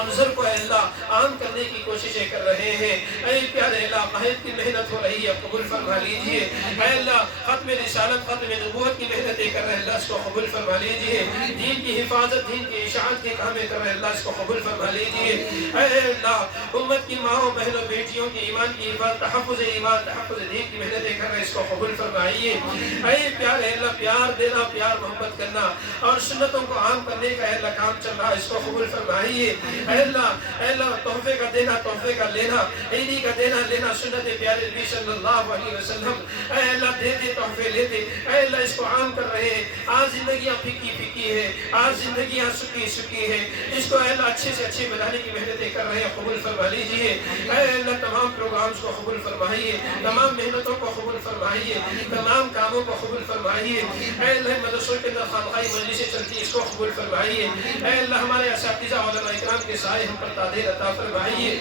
منظر کو اے اللہ عام کرنے کی کوششیں کر رہے ہیں، اے پیارے اللہ قائد کی محنت ہو رہی ہے قبول فرما لیجئے، اے اللہ ختم رسالت ختم نبوت کی محنتیں کر رہے ہیں اللہ اس کو قبول فرما لیجئے، دین کی حفاظت دین کی اشاعت کے کامیں کر رہے ہیں اللہ اس کو قبول فرما لیجئے، اے اللہ امت کی ماؤں بہنوں بیٹیوں کی ایمان کی حفاظت تحفظ ایمان تحفظ دین کی محنتیں کر رہے ہیں اس کو قبول فرمائیے، اے پیارے اللہ پیار دینا پیار محبت کرنا اور سنتوں کو عام کرنے کا اے اللہ کام چل رہا ہے اس کو قبول فرمائیے، اے اللہ تحفے کا دینا تحفے کا لینا عیدی کا دینا لینا سنت پیارے نبی صلی اللہ علیہ وسلم، اے اللہ دیتے تحفے لیتے اے اللہ اس کو عام کر رہے ہیں، آج زندگیاں پھیکی پھیکی ہے، آج زندگیاں سکی سکی ہے، اس کو اے اللہ اچھے سے اچھے بنانے کی محنتیں کر رہے ہیں قبول فرما لیجئے، اے اللہ تمام پروگرامز کو قبول فرمائیے، تمام محنتوں کو قبول فرمائیے، تمام کاموں کو قبول فرمائیے، اے اللہ مدرسوں کے اندر خانقاہی مجلسیں چلتی ہیں اس کو قبول فرمائیے، اے اللہ ہمارے اساتذہ علماء اکرام کے سائے ہم پر تعدیل عطا فرمائیے،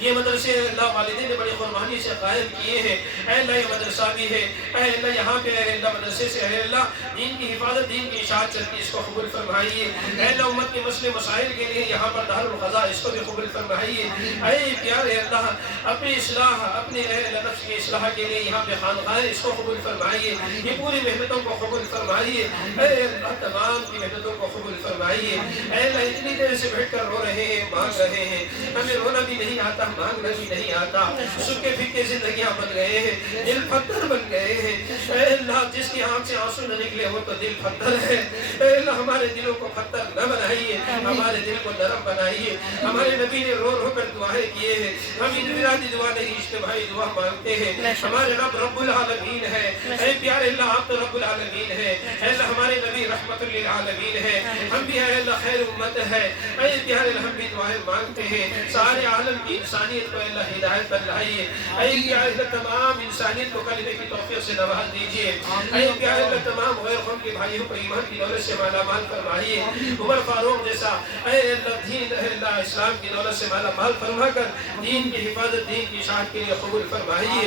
یہ مدرسے اللہ والدین نے بڑی قربانی سے قائم کیے ہیں، اے اللہ یہ مدرسہ بھی ہے، اے اللہ یہاں پہ اے اللہ مدرسے سے اے اللہ دین کی حفاظت دین کی اشاعت چلتی ہے اس کو قبول فرمائیے، اے اللہ امت کے مسئلے مسائل کے لیے یہاں پر دار القضاء اس کو بھی قبول فرمائیے، اے پیارے اللہ اپنی اصلاح اپنے اے اللہ نفس کی اصلاح کے لیے یہاں پہ خانقاہ اس کو قبول فرمائیے، یہ پوری محنتوں کو قبول فرمائیے، اے اللہ تمام کی محنتوں کو قبول فرمائیے، اے اللہ اتنی دیر سے بیٹھ کر رو رہے ہیں مانگ رہے ہیں، ہمیں رونا بھی نہیں آتا مانگنا بھی نہیں آتا، سکے پھیکے زندگیاں بن گئے ہیں، دل پتھر بن گئے ہیں، اے اللہ جس کی آنکھ سے آنسو نہ نکلے وہ تو دل پتھر ہے، اے اللہ ہمارے دلوں کو پتھر نہ بنائیے، ہمارے دل کو نرم بنائیے، ہمارے نبی نے رو رو کر دعائیں کیے ہیں، ہم انفرادی دعا نہیں اجتماعی دعا مانگتے ہیں، ہمارے رب رب العالمین ہے، اے پیارے اللہ آپ تو رب العالمین ہے، اے اللہ ہمارے نبی رحمت للعالمین ہے، ہم بھی اے اللہ خیر امت ہے، اے پیارے اللہ ہم بھی دعائیں مانگتے ہیں، سارے عالم کی انسانیت کو اللہ ہدایت پر لائیے، اے پیارے اللہ تمام انسانیت کو کلمے کی توفیق سے نواز دیجئے، اے پیارے اللہ تمام غیر قوم کے بھائیوں کو ایمان کی دولت سے مالا مال فرمائیے، عمر فاروق جیسا اے اللہ دین اے اللہ اسلام کی دولت سے مالا مال فرما کر دین کی حفاظت دین کی اشاعت کے لیے قبول فرمائیے،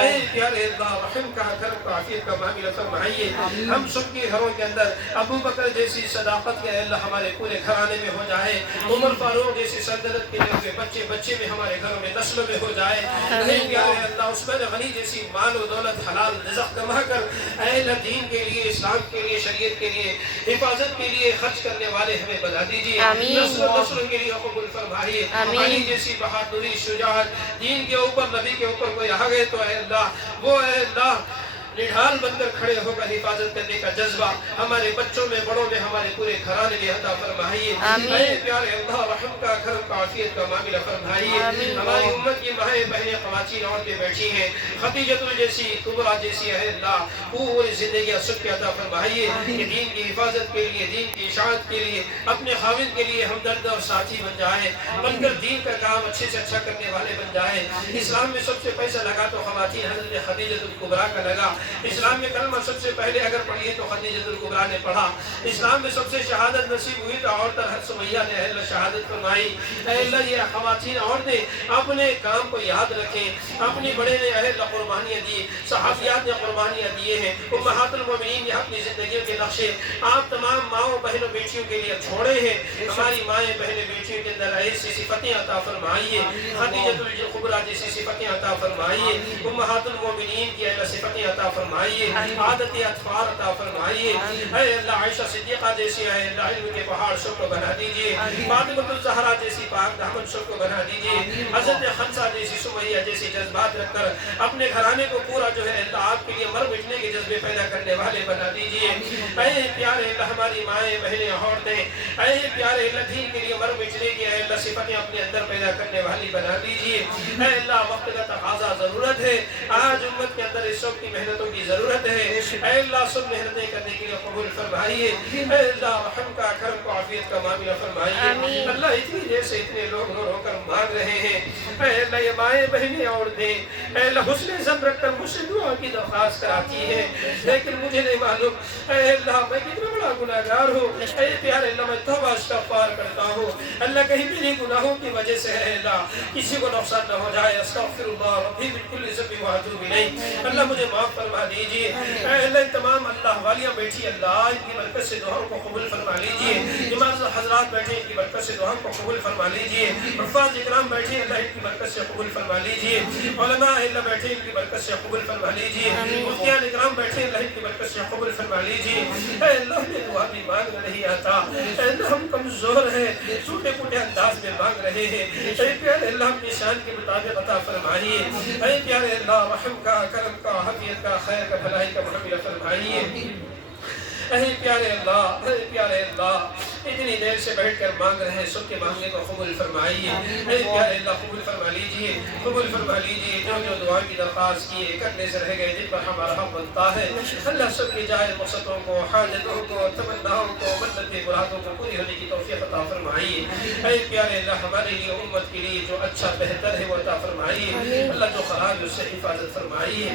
اے پیارے اللہ رحم کا کرم کا عافیت کا معاملہ فرمائیے، ہم سب کے گھروں کے اندر ابو بکر جیسی صداقت کے اے اللہ ہمارے پورے گھرانے میں ہو جائے، عمر فاروق جیسی سلطنت کے لیے بچے بچے میں ہمارے گھروں میں نسلوں میں ہو جائے، اے پیارے اللہ عثمان غنی جیسی مال و دولت حلال رزق کما کر اے اللہ دین کے لیے اسلام کے لیے شریعت کے لیے حفاظت کے لیے خرچ کرنے والے ہمیں بنا دیجیے، نسلوں کے لیے قبول فرمائیے، علی جیسی بہادری شجاعت دین کے اوپر نبی کے اوپر کوئی آ گئے تو اے اللہ وہ اے اللہ نڈھال بن کر کھڑے ہو کر حفاظت کرنے کا جذبہ ہمارے بچوں میں بڑوں میں ہمارے پورے گھرانے میں عطا فرمائیے، اے پیارے اللہ رحم کا کرم کا عافیت کا معاملہ فرمائیے، ہماری امت کی مائیں بہنیں خواتین عورتیں بیٹھی ہیں، خدیجہ جیسی کبریٰ جیسی اے اللہ پوری زندگی سکھ عطا فرمائیے کہ دین کی حفاظت کے لیے دین کی اشاعت کے لیے اپنے خاوند کے لیے ہمدرد اور ساتھی بن جائیں، بن کر دین کا کام اچھے سے اچھا کرنے والے بن جائیں، اسلام میں سب سے پیسہ لگا تو خواتین حضرت خدیجہ کبریٰ کا لگا، اسلام میں کلمہ سب سے پہلے اگر پڑھیے تو خدیجہ کبریٰ نے پڑھا، اسلام میں سب سے شہادت نصیب ہوئی تو عورت سمیہ نے اہل شہادت فرمائی، اے اللہ یہ خواتین عورتیں اپنے کام کو یاد رکھیں، اپنی بڑے نے اہل قربانیاں دی، صحابیات نے قربانیاں دیے ہیں، امہات المومنین نے اپنی زندگیوں کے نقشے آپ تمام ماؤں بہنوں بیٹیوں کے لیے چھوڑے ہیں، ہماری مائیں بہنیں بیٹیوں کے اندر ایسی صفتیں عطا فرمائیے، خدیجہ کبریٰ جیسی صفتیں عطا فرمائیے، امہات المومنین کی اہل صفتیں عطا فرمائیے، عادت اطفال عطا فرمائیے، اے اللہ عائشہ صدیقہ جیسی اے اللہ علم کے پہاڑ سب کو بنا دیجئے، فاطمہ الزہرا جیسی پاک دامن سب کو بنا دیجئے، حضرت خنسہ جیسی سمیہ جیسی جذبات رکھ کر اپنے گھرانے کو پورا جو ہے اللہ آپ کے لیے مر مٹنے کے جذبے پیدا کرنے والے بنا دیجئے، اے پیارے اللہ ہماری مائیں بہنیں عورتیں اے پیارے اللہ دین کے لیے مر مٹنے کی اے اللہ صفتیں اپنے اندر پیدا کرنے والی بنا دیجئے، اے اللہ وقت کا تقاضا ضرورت ہے، آج امت کے اندر اس وقت کی محنتوں کی ضرورت ہے، اے اللہ سب محنتیں کرنے کے لیے قبول فرمائیے، اے اللہ رحم کا کرم کا عافیت کا معاملہ فرمائیے، اللہ اتنی دیر سے اتنے لوگ رو رو کر مانگ رہے ہیں، اے اللہ یہ مائیں بہنیں عورتیں اے اللہ حسن ظن رکھ کر مجھ سے دعا کی درخواست کراتی ہے، لیکن مجھے نہیں معلوم اے اللہ میں کتنا بڑا گناہگار ہوں، اے پیارے اللہ میں توبہ استغفار کرتا ہوں، اللہ کہیں بھی جتنی گناہوں کی وجہ سے ہے اللہ کسی کو نقصان نہ ہو جائے. استغفراللہ ربی من کل ذنب واتوب الیہ. اللہ مجھے معاف فرما دیجیے. اے اللہ تمام اللہ والیاں بیٹھی اللہ ان کی برکت سے دعاؤں کو قبول فرما لیجیے. امام حضرات بیٹھے ان کی برکت سے دعاؤں کو قبول فرما لیجیے. حفاظ اکرام بیٹھے اللہ ان کی برکت سے قبول فرما لیجیے. علماء اللہ بیٹھے ان کی برکت سے قبول فرما لیجیے. مفتیان اکرام بیٹھے اللہ ان کی برکت سے قبول فرما لیجیے. اے اللہ ہمیں دعا بھی مانگنا نہیں آتا. اے اللہ ہم کمزور ہیں, ٹوٹے پھوٹے انداز میں مانگ رہے ہیں. اے پیارے اللہ اپنی شان کے مطابق عطا فرمائیے. اے پیارے اللہ رحم کا, کرم کا, حفیظ کا, خیر کا, بھلائی کا معاملہ فرمائیے. اے پیارے اللہ, اے پیارے اللہ اتنی دیر سے بیٹھ کر مانگ رہے ہیں, سب کے مانگنے کو قبول فرمائیے. اے پیارے اللہ قبول فرما لیجیے, قبول فرما لیجیے. جو جو دعا کی درخواست کیے کرنے سے رہ گئے جن پر ہمارا حق بنتا ہے اللہ سب کی جائز مقصدوں کو, حاجتوں کو, تمناؤں کو, منتیں مرادوں کو پوری ہونے کی توفیق عطا فرمائیے. اے پیارے اللہ ہمارے لیے امت کے لیے جو اچھا بہتر ہے وہ عطا فرمائیے. اللہ جو خراب ہے اس سے حفاظت فرمائیے.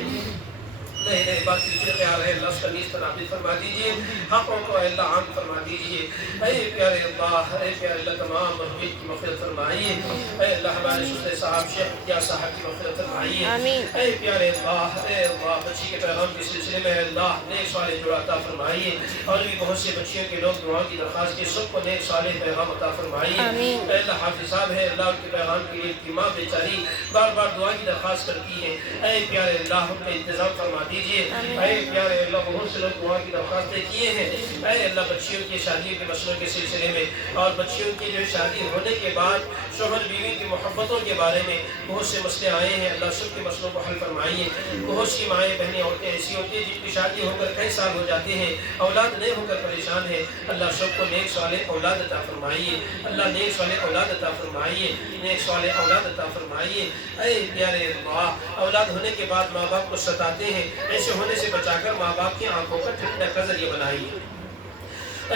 نئے نئے بات فرقے آ رہے اللہ اس کا نیز تنابیت فرما دیجیے. حقوں کو اللہ عام فرما دیجیے. اے پیارے اللہ, اے پیارے اللہ تمام مرحومین کی مغفرت فرمائیے. اے اللہ ہمارے سلطے صاحب شیخ کیا صاحب کی مغفرت فرمائیے. اے پیارے اللہ, اے اللہ بچی کے پیغام کے سلسلے میں اللہ نیک صالح جوڑا عطا فرمائیے. اور بھی بہت سے بچیوں کے لوگ دعا کی درخواست کے سب کو نیک صالح پیغام عطا فرمائیے. اے اللہ حافظ صاحب ہے اللہ ان کے پیغام کے لیے کی ماں بیچاری بار بار دعا کی درخواست کرتی ہے. اے پیارے اللہ ہم پہ انتظام فرما دیجیے. اے پیارے اللہ بہت سے لوگ دعا کی درخواستیں کیے ہیں. اے اللہ بچیوں کی شادی کے مسئلوں کے سلسلے میں اور بچیوں کی جو شادی ہونے کے بعد شوہر بیوی کی محبتوں کے بارے میں بہت سے مسئلے آئے ہیں. اللہ سب کے مسئلوں کو حل فرمائیے. بہت سی مائیں بہنیں عورتیں ایسی ہوتی ہیں جن کی شادی ہو کر کئی سال ہو جاتے ہیں, اولاد نہیں ہو کر پریشان ہے. اللہ سب کو نیک صالح اولاد عطا فرمائیے. اللہ نیک صالح اولاد عطا فرمائیے. نیک صالح اولاد عطا فرمائیے. اے پیارے اللہ اولاد ہونے کے بعد ماں باپ کو ستاتے ہیں, ایسے ہونے سے بچا کر ماں باپ کی آنکھوں کا ٹھنڈا کا ذریعہ بنائیے.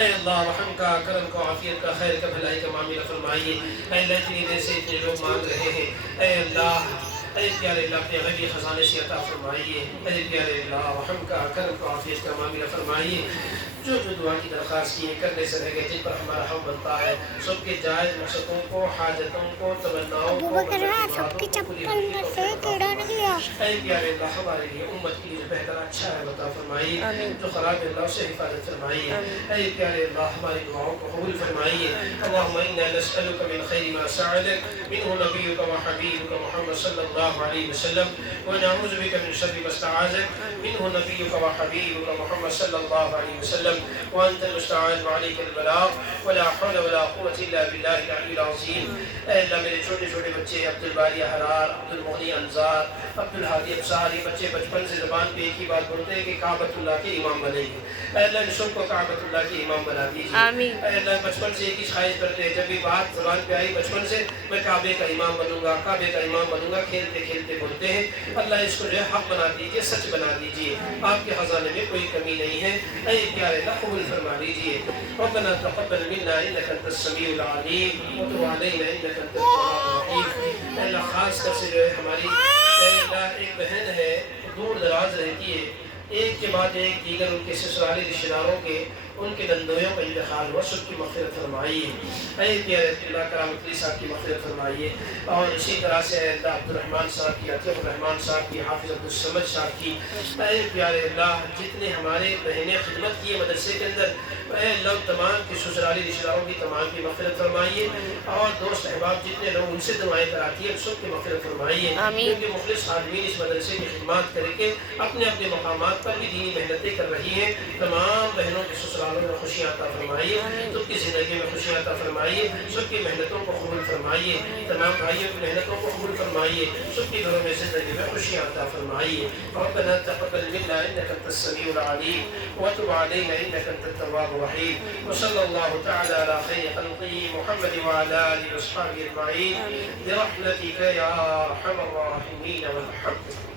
اے اللہ رحم کا, کرم کا, عافیت کا, خیر کا, بھلائی کا معاملہ فرمائیے. اے اللہ اتنی دیر سے اتنے لوگ مانگ رہے ہیں. اے اللہ, اے پیارے اللہ اپنے غیبی خزانے سے عطا فرمائیے. اے پیارے اللہ رحم کا, کرم کا, عافیت کا معاملہ فرمائیے. جو جو دعا کی درخواست کی کرنے سے رہ گئے جن پر ہمارا حق بنتا ہے سب کے جائز مقصدوں کو, حاجتوں کو, تمناؤں کو, اے پیارے اللہ ہمارے لیے امت کے لیے بہتر اچھا ہے عطا فرمائیے. جو خراب ہے اللہ سے حفاظت فرمائیے. اے پیارے اللہ ہماری دعاؤں کو قبول فرمائیے. اللہم انا نسألک من خیر ما سألک منہ نبیک و حبیبک محمد صلی اللہ علیہ وسلم ونعوذ بک من شر ما استعاذک منہ نبیک و حبیبک محمد صلی اللہ علیہ وسلم وانت المستعان وعلیک البلاغ ولا حول ولا قوة الا باللہ العلی العظیم. اے اللہ میرے چھوٹے چھوٹے بچے عبد الباری حرار, عبد المغنی انصار, عبد الحادی ابصاری بچے بچپن سے زبان پہ ایک ہی بات بولتے ہیں کہ کعبۃ اللہ کے امام بنیں گے. اے اللہ ان سب کو کعبۃ اللہ کے امام بنا دیجیے. اے اللہ بچپن سے ایک ہی خواہش کرتے ہیں جب بھی بات زبان پہ آئی بچپن سے میں کعبے کا امام بنوں گا, کعبے کا امام بنوں گا, کھیلتے کھیلتے بولتے ہیں. اللہ اس کو جو ہے حق بنا دیجیے, سچ بنا دیجیے. آپ کے خزانے میں کوئی کمی نہیں ہے. اے پیارے اللہ قبول فرما لیجیے. ربنا تقبل منا انک انت السمیع العلیم وتب علینا انک انت التواب الرحیم. اے اللہ خاص کر سے جو ہے ہماری اے اللہ ایک بہن ہے دور دراز رہتی ہے, ایک کے بعد ایک دیگر ان کے سسرالی رشتہ داروں کے ان کے دندویوں کا انتقال ہوا, سب کی مغفرت فرمائیے. اے پیارے اللہ کرامت علی صاحب کی مغفرت فرمائیے. اور اسی طرح سے اللہ عبد الرحمن صاحب کی, عطیف الرحمن صاحب کی, حافظ عبد الصمد صاحب کی. اے پیارے اللہ جتنے ہمارے بہنیں خدمت کی ہے مدرسے کے اندر اے اللہ تمام کی سسرالی رشتہ داروں کی تمام کی مغفرت فرمائیے. اور دوست احباب جتنے لوگ ان سے دعائیں کراتی ہیں سب کی مغفرت فرمائیے. کیونکہ مخلص خادمین اس مدرسے کی خدمات کر کے اپنے اپنے مقامات پر بھی دینی محنتیں کر رہی ہیں. تمام بہنوں کے سسرالوں میں خوشیاں عطا فرمائیے, سب کی زندگی میں خوشیاں عطا فرمائیے, سب کی محنتوں کو قبول فرمائیے. تمام بھائیوں کی محنتوں کو قبول فرمائیے, سب کے گھروں میں زندگی میں خوشیاں عطا فرمائیے. ربنا تقبل منا انك انت السميع العليم وتب علينا انك انت التواب الرحيم. وصلى الله تعالى على خير خلقه محمد وعلى اله واصحابه اجمعين برحمتك يا ارحم الراحمين والحمد